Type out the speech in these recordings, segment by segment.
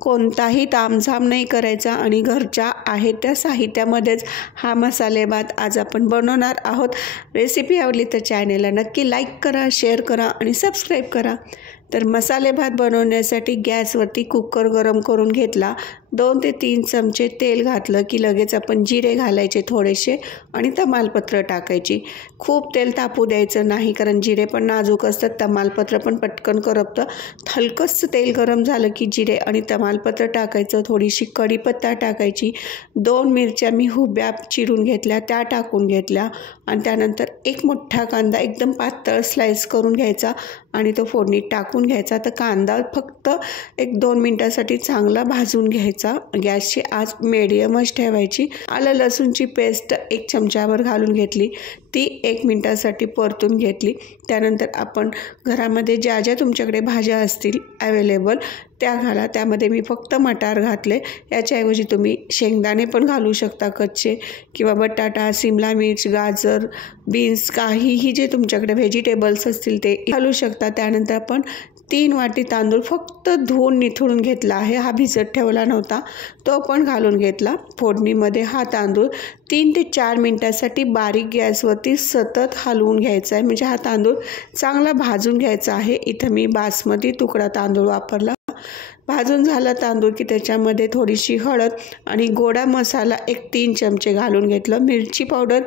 कोणताही तामझाम नाही करायचा आणि घरच्या आहेत त्या साहित्यामध्येच हा मसाले भात आज आपण बनवणार आहोत। रेसिपी आवडली तर चॅनेलला नक्की लाईक करा, शेअर करा आणि सबस्क्राईब करा। तर मसाले भात बनवण्यासाठी गॅसवरती कुकर गरम करून घेतला। 2 ते 3 चमचे तेल घातलं की लगेच आपण जिरे घालायचे थोडेसे आणि तमालपत्र टाकायची। खूप तेल तापू द्यायचं नाही, कारण जिरे पण नाजूक असतात, तमालपत्र पण पटकन करपतं। हलकंच तेल गरम झालं की जिरे आणि तमालपत्र टाकायचं, थोडीशी कढीपत्ता टाकायची, 2 मिरच्या मी हुब्या चिरून घेतल्या त्या टाकून घेतल्या आणि त्यानंतर एक मोठा कांदा एकदम पातळ स्लाइस करून घ्यायचा आणि तो फोडणीत टाकून घ्यायचा। तर कांदा फक्त 1-2 मिनिटासाठी चांगला भाजून घ्यायचा। गॅसची आच मीडियमच ठेवायची। आलं लसूणची पेस्ट 1 चमचावर घालून घेतली, ती 1 मिनिटासाठी परतून घेतली। त्यानंतर आपण घरामध्ये ज्या ज्या तुमच्याकडे भाज्या असतील अवेलेबल त्या घाला। त्यामध्ये मी फक्त मटार घातले, याच्याऐवजी तुम्ही शेंगदाणे पण घालू शकता कच्चे, किंवा बटाटा, सिमला मिर्च, गाजर, बीन्स, काहीही जे तुमच्याकडे व्हेजिटेबल्स असतील ते घालू शकता। त्यानंतर आपण 3 वाटी तांदूळ फक्त धुवून निथळून घेतला आहे, हा भिजत ठेवला नव्हता, तो पण घालून घेतला फोडणीमध्ये। हा तांदूळ 3 ते 4 मिनिटासाठी बारीक गॅसवरती सतत हलवून घ्यायचा आहे, म्हणजे हा तांदूळ चांगला भाजून घ्यायचा आहे। इथं मी बासमती तुकडा तांदूळ वापरला। भाजून झाला तांदूळ की त्याच्यामध्ये थोडीशी हळद आणि गोडा मसाला 1-3 चमचे घालून घेतलं। मिरची पावडर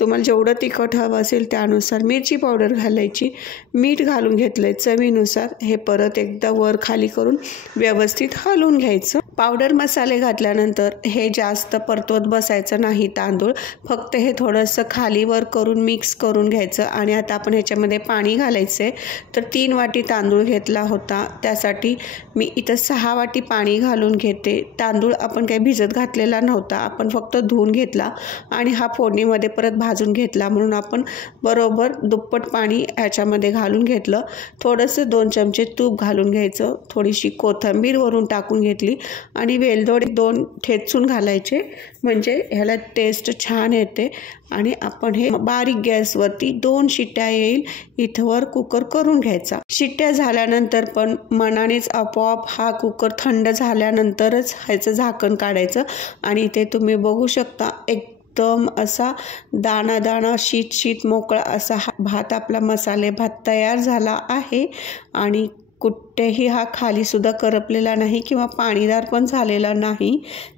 तुम्हाला जेवढं तिखट हवं असेल त्यानुसार मिरची पावडर घालायची। मीठ घालून घेतलंय चवीनुसार। हे परत एकदा वर खाली करून व्यवस्थित हलवून घ्यायचं। पावडर मसाले घातल्यानंतर हे जास्त परतवत बसायचं नाही तांदूळ, फक्त हे थोडंसं खाली वर करून मिक्स करून घ्यायचं। आणि आता आपण ह्याच्यामध्ये पाणी घालायचं आहे। तर 3 वाटी तांदूळ घेतला होता, त्यासाठी मी इथं 6 वाटी पाणी घालून घेते। तांदूळ आपण काही भिजत घातलेला नव्हता, आपण फक्त धुवून घेतला आणि हा फोडणीमध्ये परत भाजून घेतला, म्हणून आपण बरोबर दुप्पट पाणी ह्याच्यामध्ये घालून घेतलं। थोडंसं 2 चमचे तूप घालून घ्यायचं, थोडीशी कोथिंबीर वरून टाकून घेतली आणि वेलदोडे 2 ठेचून घालायचे, म्हणजे ह्याला टेस्ट छान येते। आणि आपण हे बारीक गॅसवरती 2 शिट्ट्या येईल इथवर कुकर करून घ्यायचा। शिट्ट्या झाल्यानंतर पण मनानेच आपोआप हा कुकर थंड झाल्यानंतरच ह्याचं झाकण काढायचं। आणि इथे तुम्ही बघू शकता एकदम असा दाणा दाणा शीत शीत मोकळा असा हा भात, आपला मसाले भात तयार झाला आहे। आणि कुठेही हा खाली सुद्धा करपलेला नाही किंवा पाणीदार पण झालेला नाही।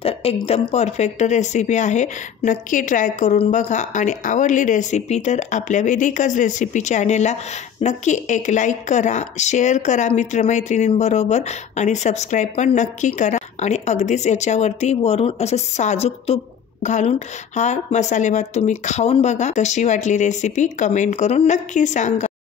तर एकदम परफेक्ट रेसिपी आहे, नक्की ट्राय करून बघा। आणि आवडली रेसिपी तर आपल्या वेदिकाज रेसिपी चॅनेलला नक्की एक लाईक करा, शेअर करा मित्रमैत्रिणींबरोबर आणि सबस्क्राईब पण नक्की करा। आणि अगदीच याच्यावरती वरून असं साजूक तूप घालून हा मसाले भात तुम्ही खाऊन बघा। कशी वाटली रेसिपी कमेंट करून नक्की सांगा।